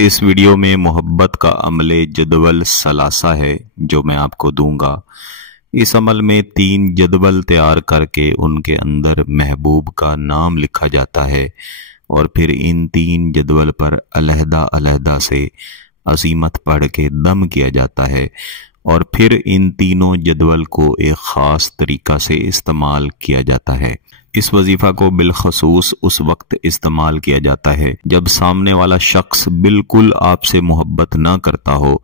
اس video میں محبت کا عمل جدول ثلاثہ ہے جو میں آپ کو دوں گا۔ اس عمل میں 3 جدول تیار کر کے ان کے اندر محبوب کا نام لکھا جاتا ہے اور پھر ان 3 جدول پر علیحدہ علیحدہ سے عزیمت پڑھ کے دم کیا جاتا ہے اور پھر ان تینوں جدول کو ایک خاص طریقہ سے استعمال کیا جاتا ہے۔ اس وظیفہ کو بالخصوص اس وقت استعمال کیا جاتا ہے جب سامنے والا شخص بالکل آپ سے محبت نہ کرتا ہو،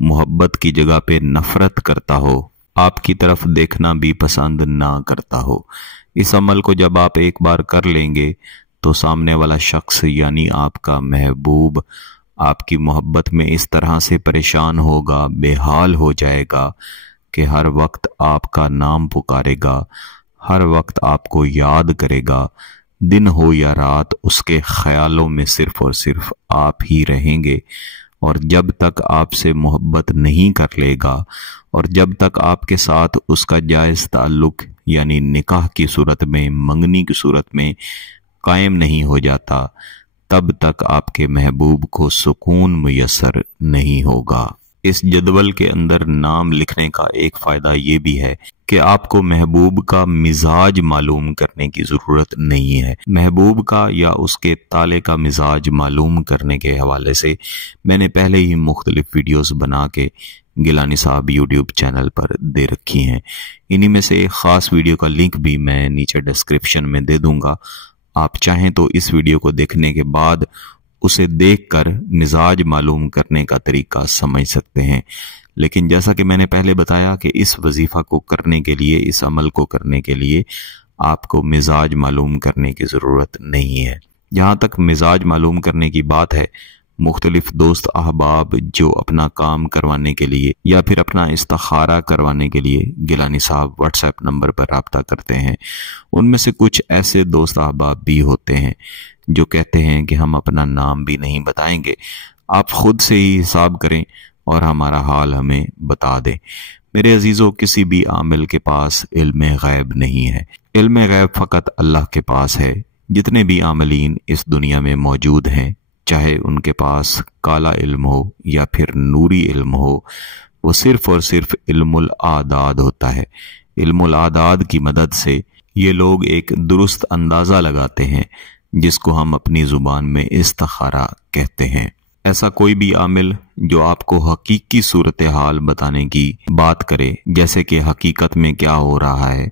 محبت کی جگہ پہ نفرت کرتا ہو، آپ کی طرف دیکھنا بھی پسند نہ کرتا ہو۔ اس عمل کو جب آپ ایک بار کر لیں گے تو سامنے والا شخص یعنی آپ کا محبوب آپ کی محبت میں اس طرح سے پریشان ہوگا، بے حال ہو جائے گا کہ ہر وقت آپ کا نام پکارے گا، ہر وقت آپ کو یاد کرے گا، دن ہو یا رات اس کے خیالوں میں صرف اور صرف آپ ہی رہیں گے، اور جب تک آپ سے محبت نہیں کر لے گا اور جب تک آپ کے ساتھ اس کا جائز تعلق یعنی نکاح کی صورت میں، منگنی کی صورت میں قائم نہیں ہو جاتا، تب تک آپ کے محبوب کو سکون میسر نہیں ہوگا۔ اس جدول کے اندر نام لکھنے کا ایک فائدہ یہ بھی ہے کہ آپ کو محبوب کا مزاج معلوم کرنے کی ضرورت نہیں ہے۔ محبوب کا یا اس کے تالے کا مزاج معلوم کرنے کے حوالے سے میں نے پہلے ہی مختلف ویڈیوز بنا کے گیلانی صاحب یوٹیوب چینل پر دے رکھی ہیں۔ انہی میں سے ایک خاص ویڈیو کا لنک بھی میں نیچے ڈسکرپشن میں دے دوں گا، آپ چاہیں تو اس ویڈیو کو دیکھنے کے بعد اسے دیکھ کر مزاج معلوم کرنے کا طریقہ سمجھ سکتے ہیں۔ لیکن جیسا کہ میں نے پہلے بتایا کہ اس وظیفہ کو کرنے کے لیے، اس عمل کو کرنے کے لیے آپ کو مزاج معلوم کرنے کی ضرورت نہیں ہے۔ جہاں تک مزاج معلوم کرنے کی بات ہے، مختلف دوست احباب جو اپنا کام کروانے کے لیے یا پھر اپنا استخارہ کروانے کے لیے گیلانی صاحب واٹس ایپ نمبر پر رابطہ کرتے ہیں، ان میں سے کچھ ایسے دوست احباب بھی ہوتے ہیں جو کہتے ہیں کہ ہم اپنا نام بھی نہیں بتائیں گے، آپ خود سے ہی حساب کریں اور ہمارا حال ہمیں بتا دیں۔ میرے عزیزو، کسی بھی عامل کے پاس علم غیب نہیں ہے، علم غیب فقط اللہ کے پاس ہے۔ جتنے بھی عاملین اس دنیا میں موجود ہیں، چاہے ان کے پاس کالا علم ہو یا پھر نوری علم ہو، وہ صرف اور صرف علم الاعداد ہوتا ہے۔ علم الاعداد کی مدد سے یہ لوگ ایک درست اندازہ لگاتے ہیں جس کو ہم اپنی زبان میں استخارہ کہتے ہیں۔ ایسا کوئی بھی عامل جو آپ کو حقیقی صورتحال بتانے کی بات کرے، جیسے کہ حقیقت میں کیا ہو رہا ہے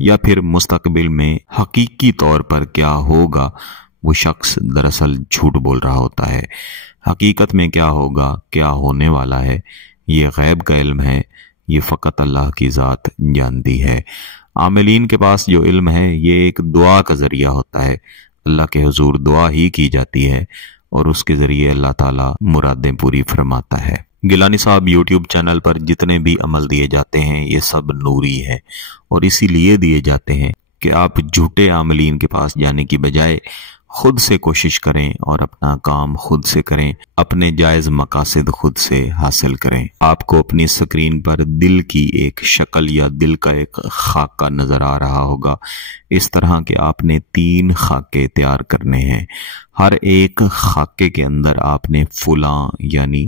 یا پھر مستقبل میں حقیقی طور پر کیا ہوگا، وہ شخص دراصل جھوٹ بول رہا ہوتا ہے۔ حقیقت میں کیا ہوگا، کیا ہونے والا ہے، یہ غیب کا علم ہے، یہ فقط اللہ کی ذات جانتی ہے۔ عاملین کے پاس جو علم ہے یہ ایک دعا کا ذریعہ ہوتا ہے، اللہ کے حضور دعا ہی کی جاتی ہے اور اس کے ذریعے اللہ تعالیٰ مرادیں پوری فرماتا ہے۔ گیلانی صاحب یوٹیوب چینل پر جتنے بھی عمل دیے جاتے ہیں یہ سب نوری ہے، اور اسی لیے دیے جاتے ہیں کہ آپ جھوٹے عاملین کے پاس جانے کی بجائے خود سے کوشش کریں اور اپنا کام خود سے کریں، اپنے جائز مقاصد خود سے حاصل کریں۔ آپ کو اپنی سکرین پر دل کی ایک شکل یا دل کا ایک خاکہ نظر آ رہا ہوگا، اس طرح کہ آپ نے 3 خاکے تیار کرنے ہیں۔ ہر ایک خاکے کے اندر آپ نے فلاں یعنی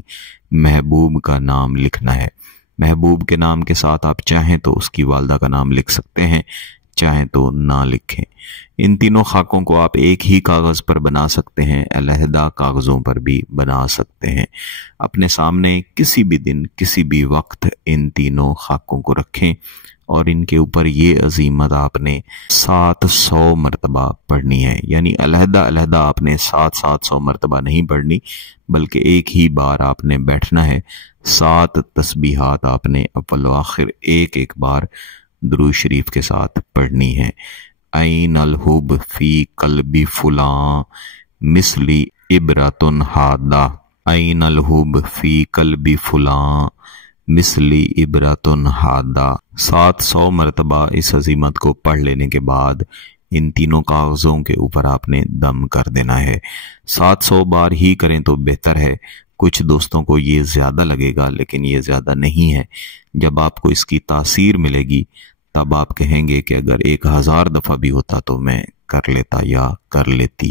محبوب کا نام لکھنا ہے۔ محبوب کے نام کے ساتھ آپ چاہیں تو اس کی والدہ کا نام لکھ سکتے ہیں، چاہیں تو نہ لکھیں۔ ان تینوں خاکوں کو آپ ایک ہی کاغذ پر بنا سکتے ہیں، علیحدہ کاغذوں پر بھی بنا سکتے ہیں۔ اپنے سامنے کسی بھی دن، کسی بھی وقت ان تینوں خاکوں کو رکھیں اور ان کے اوپر یہ عزیمت آپ نے 700 مرتبہ پڑھنی ہے، یعنی علیحدہ علیحدہ آپ نے 700 مرتبہ نہیں پڑھنی، بلکہ ایک ہی بار آپ نے بیٹھنا ہے۔ 7 تسبیحات آپ نے اول و آخر ایک بار درود شریف کے ساتھ پڑھنی ہے۔ این الحب فی قلبی فلاں مثلی عبرتن ہادہ، این الحب فی قلبی فلاں مثلی عبرتن ہادہ۔ 700 مرتبہ اس عظیمت کو پڑھ لینے کے بعد ان تینوں کاغذوں کے اوپر آپ نے دم کر دینا ہے۔ 700 بار ہی کریں تو بہتر ہے۔ کچھ دوستوں کو یہ زیادہ لگے گا، لیکن یہ زیادہ نہیں ہے۔ جب آپ کو اس کی تاثیر ملے گی تب آپ کہیں گے کہ اگر 1000 دفعہ بھی ہوتا تو میں کر لیتا یا کر لیتی۔